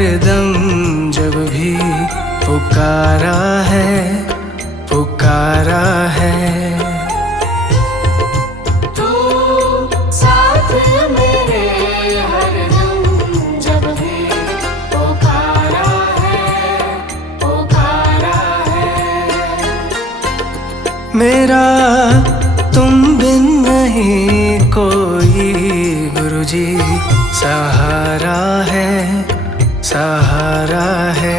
हरदम जब भी पुकारा है, पुकारा है। तू साथ मेरे हरदम जब भी पुकारा है, पुकारा है। मेरा तुम बिन नहीं कोई गुरुजी, सहारा है, सहारा है।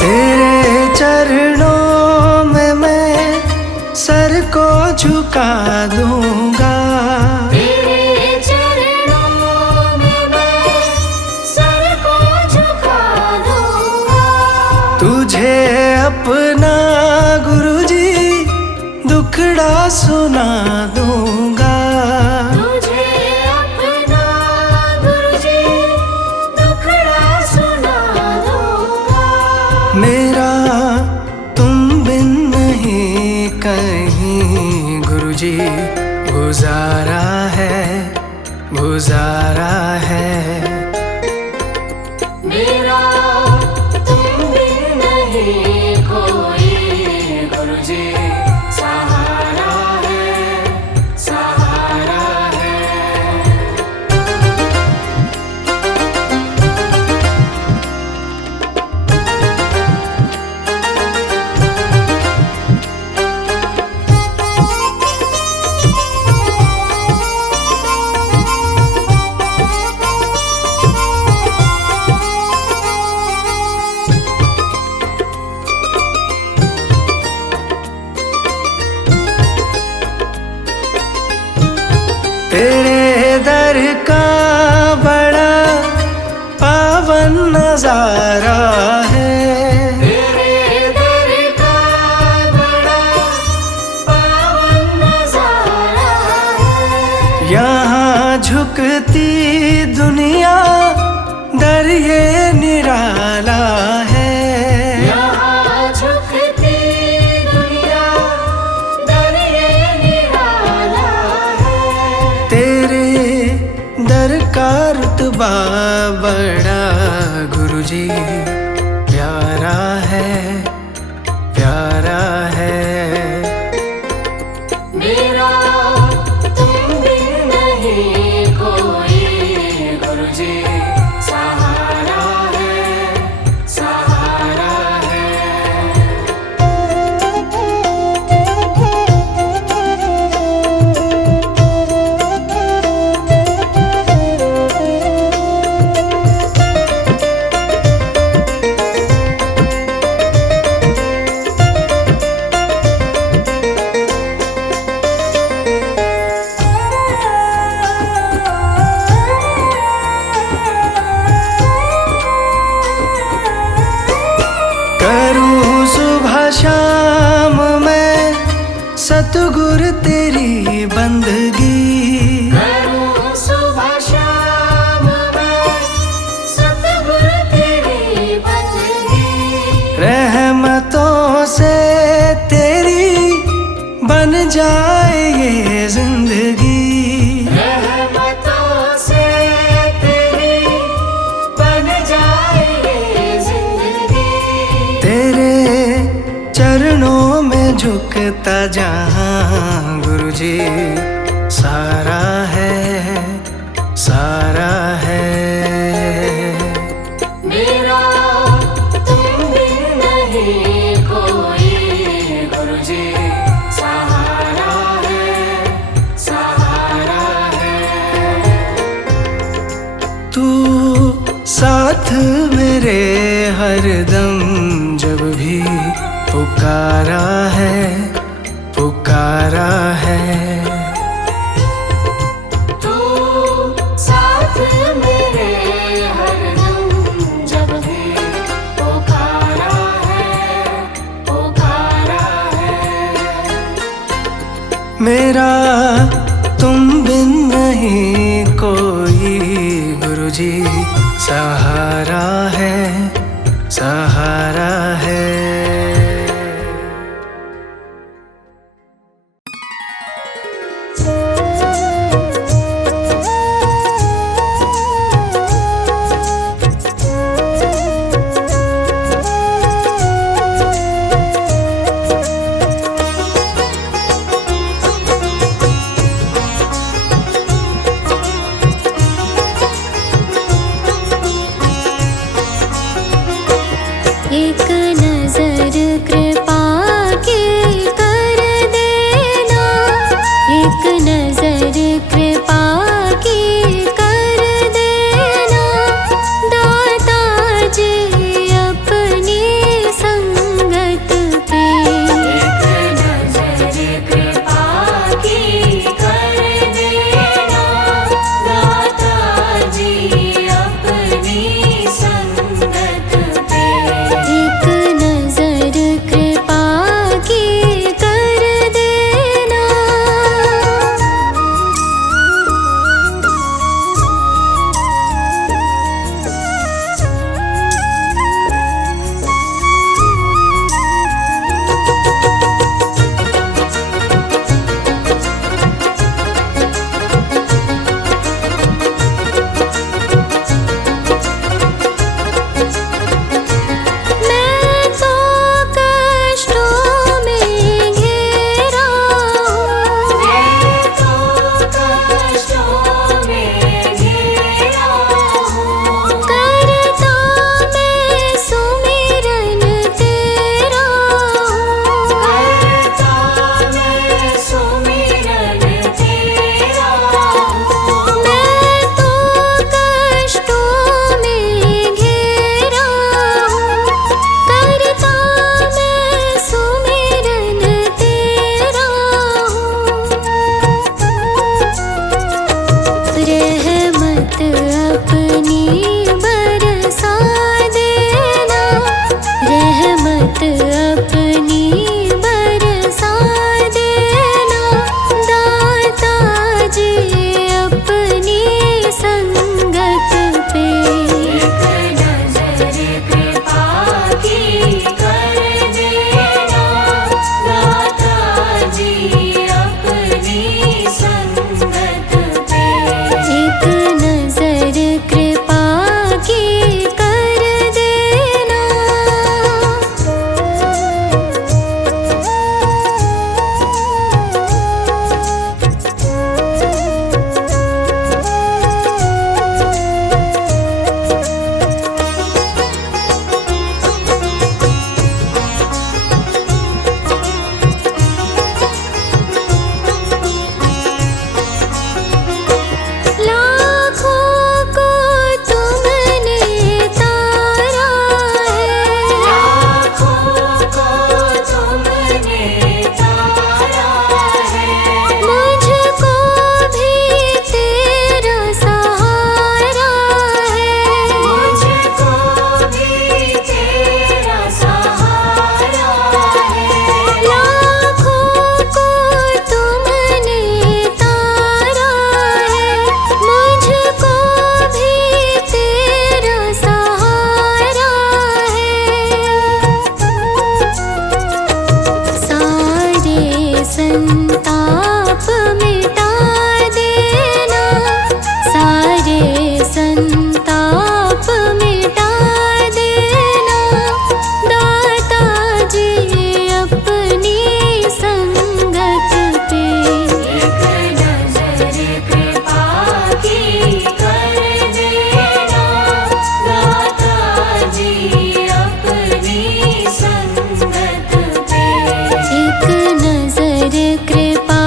तेरे चरणों में मैं सर को झुका दूंगा, तेरे चरणों में मैं सर को झुका दूंगा। तुझे अपना गुरुजी दुखड़ा सुना दूंगा। तुझे अपना गुरुजी दुखड़ा सुना दूंगा। मेरा तुम बिन नहीं कहीं गुरुजी, गुजारा है, गुजारा है। मेरा तुम बिन नहीं कोई गुरुजी, सहारा है, सहारा है। तेरे दर का बड़ा पावन नजारा है, तेरे दर का बड़ा पावन नजारा है। यहाँ झुकती दुनिया दर ये निराला है। यहाँ झुकती दुनिया दर ये निराला है। तेरे दर का रुतबा बड़ा गुरुजी, प्यारा है, प्यारा है। मेरा तुम बिन नहीं कोई गुरुजी, सहारा है, सहारा है। करूँ सुबह शाम मैं सतगुर तेरी बंदगी, करूँ सुबह शाम मैं सतगुर तेरी बंदगी। रहमतों से तेरी बन जाए ये जिंदगी। रहमतों से तेरी बन जाए ये जिंदगी। तेरे चरणों में झुकता जहाँ गुरुजी, सारा है, सारा है। मेरा तुम बिन नहीं कोई गुरुजी, सहारा है, सहारा है। तू साथ मेरे हरदम जब भी पुकारा है, पुकारा है। तू साथ मेरे हरदम जब भी मेरा तुम बिन नहीं कोई गुरुजी, सहारा है, सहारा है। एक नजर कृपा की कर देना, एक नजर कृपा की कर देना, दाता जी अपनी संगत पे। एक नजर कृपा की कर देना, दाता जी अपनी संगत पे। एक नजर कृपा की कर देना। मैं तो कष्टों में घिरा हूँ, मैं तो कष्टों में घिरा हूँ, करता मैं सुमिरन तेरा हूँ, करता मैं सुमिरन तेरा हूँ। मैं तो कष्टों में घिरा हूँ, करता मैं सुमिरन तेरा हूँ। रहमत अपनी बरसा देना, रहमत अपनी बरसा देना, दाता जी अपनी संगत पे। एक नजर कृपा की कर देना, दाता जी अपनी संगत पे। एक नजर कृपा की कर देना। लाखों को तुमने तारा है, लाखों को तुमने तारा है, मुझको भी तेरा सहारा है, मुझको भी तेरा सहारा है। लाखों को तुमने तारा है, मुझको भी तेरा सहारा है। सारे संताप मिटा देना, सारे संताप मिटा देना, दाता जी अपनी संगत पे। एक नजर कृपा की कर देना, दाता जी अपनी संगत पे। एक नजर कृपा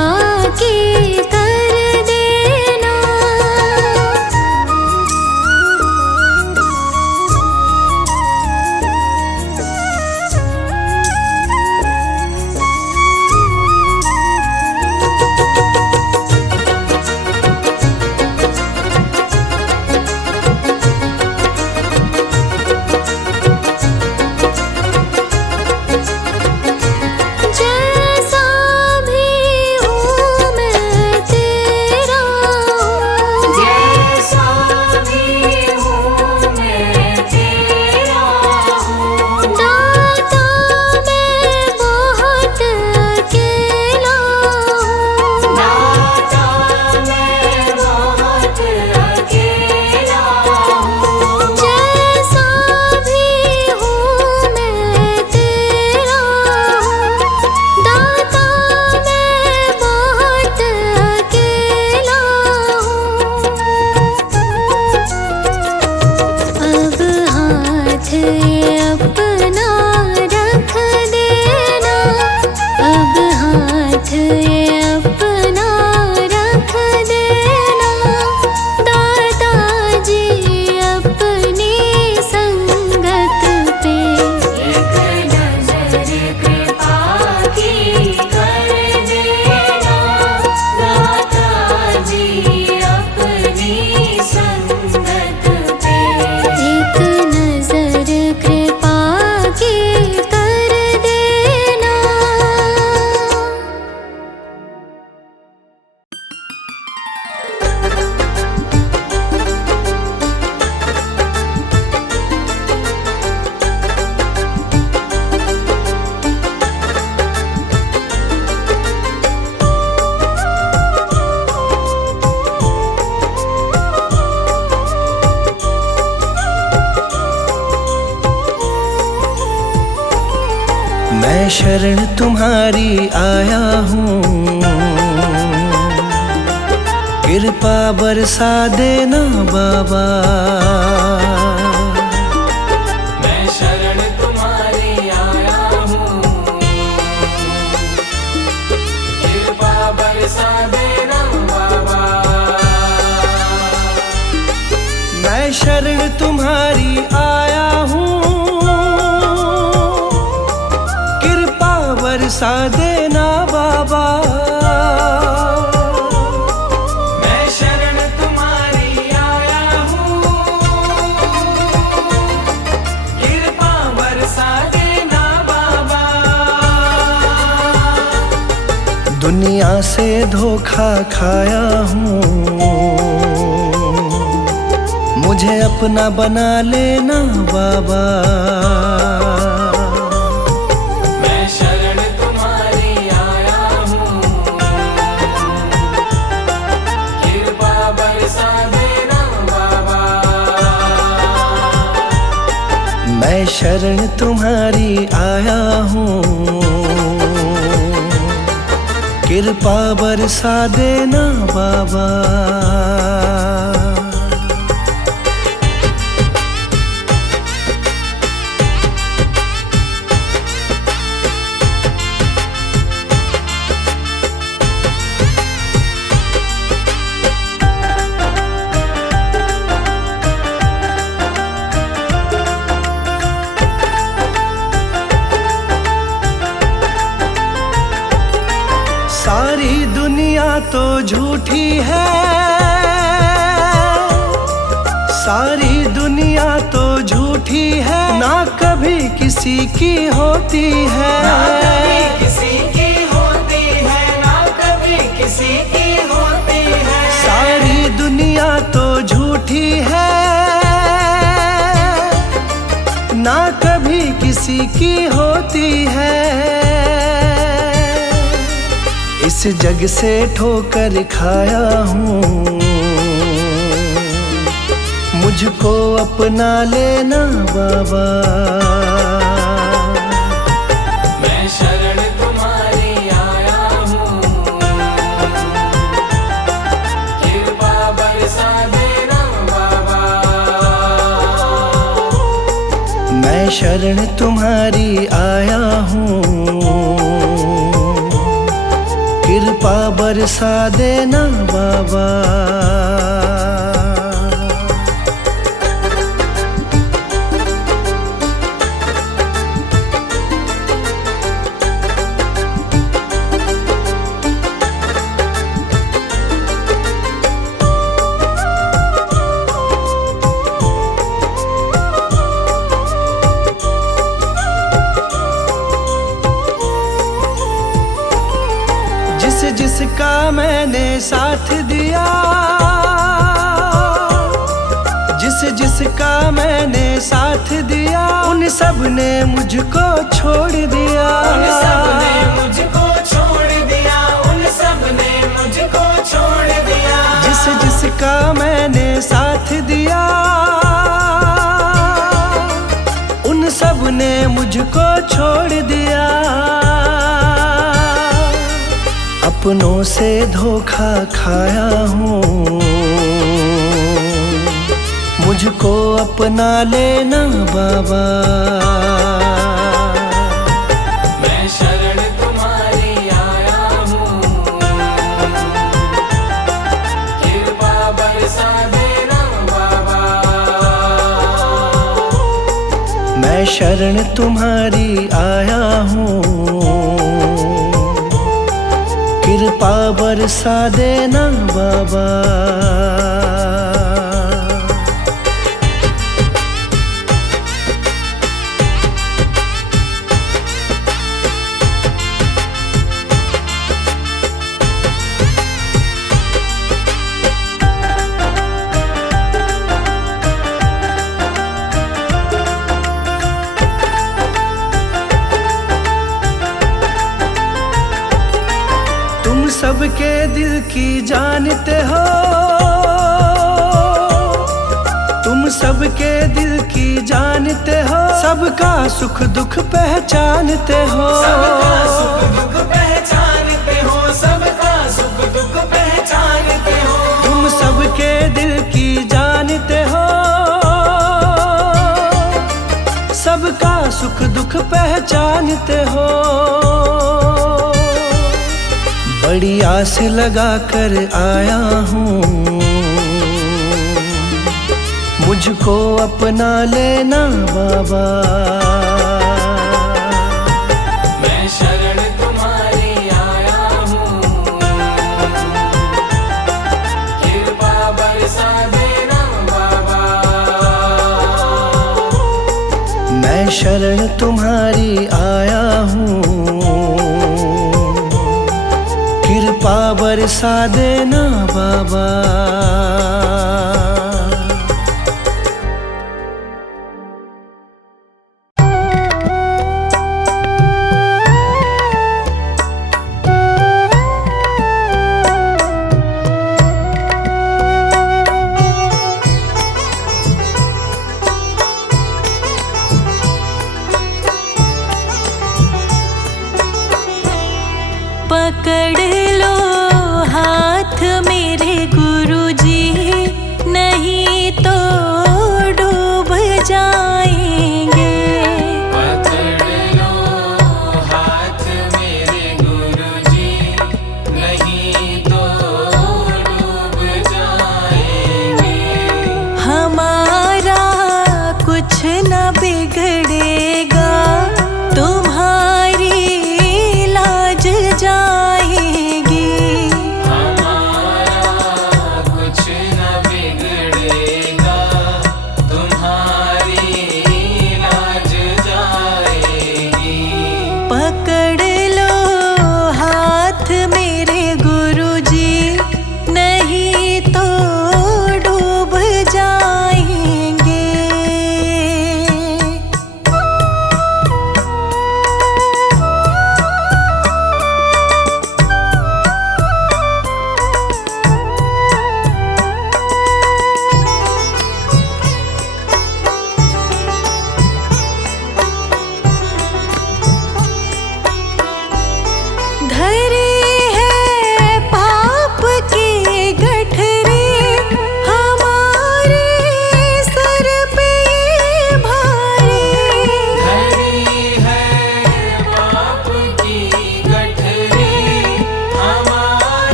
साथ ये अपना रख देना दादाजी अपनी संगत पे। एक नजर कृपा की कर देना दादाजी अपनी संगत पे। एक नजर कृपा की कर देना। मैं शरण तुम्हारी आया हूँ, कृपा बरसा देना बाबा। मैं शरण तुम्हारी आया हूँ, कृपा बरसा देना बाबा। मैं शरण तुम्हारी आया हूँ, बरसा देना बाबा। मैं शरण तुम्हारी आया हूँ, कृपा बरसा देना बाबा। दुनिया से धोखा खाया हूँ, मुझे अपना बना लेना बाबा। मैं शरण तुम्हारी आया हूँ, कृपा बरसा देना बाबा। सारी दुनिया तो झूठी है, सारी दुनिया तो झूठी है, ना कभी किसी की होती है। ना कभी किसी की होती है, ना कभी किसी की होती है। सारी दुनिया तो झूठी है, ना कभी किसी की होती है। इस जग से ठोकर खाया हूँ, मुझको अपना लेना बाबा। मैं शरण तुम्हारी आया हूँ, कृपा बरसा देना बाबा। मैं शरण तुम्हारी आया हूँ, कृपा बरसा देना बाबा। जिसका मैंने साथ दिया, जिसका मैंने साथ दिया, उन सब ने मुझको छोड़ दिया। उन सब ने मुझको छोड़ दिया, उन सब ने मुझको छोड़ दिया। जिसका मैंने साथ दिया, उन सब ने मुझको छोड़ दिया। अपनों से धोखा खाया हूँ, मुझको अपना लेना बाबा। मैं शरण तुम्हारी आया हूँ, शरण तुम्हारी आया हूँ, कृपा बरसा देना बाबा। तुम सबके दिल की जानते हो, तुम सबके दिल की जानते हो, सबका सुख दुख पहचानते हो, सबका सुख दुख पहचानते हो, सबका सुख दुख पहचानते हो। तुम सबके दिल की जानते हो, सबका सुख दुख पहचानते हो। बड़ी आस लगा कर आया हूँ, मुझको अपना लेना बाबा। मैं शरण तुम्हारी आया हूँ, कृपा बरसा देना बाबा। मैं शरण तुम्हारी आया हूँ, कृपा बरसा देना बाबा। पकड़ लो हाथ मेरे गुरुजी, नहीं तो डूब जाएंगे। पकड़ लो हाथ मेरे गुरुजी, नहीं तो डूब जाएंगे। हमारा कुछ न बिगड़ेगा, तुम्हारी लाज जाएगी।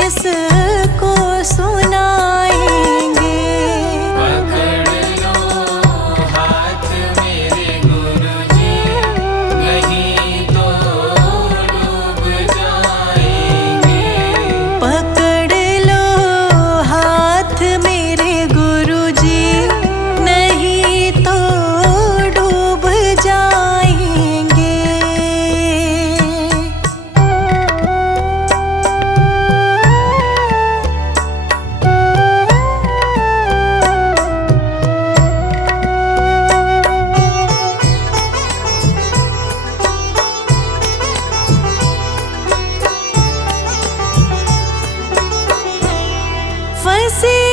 किसको सुनाएंगे। पकड़ लो हाथ मेरे गुरुजी, नहीं तो डूब जाएंगे। पकड़ लो हाथ मेरे गुरुजी, नहीं तो डूब जाएंगे। फंसे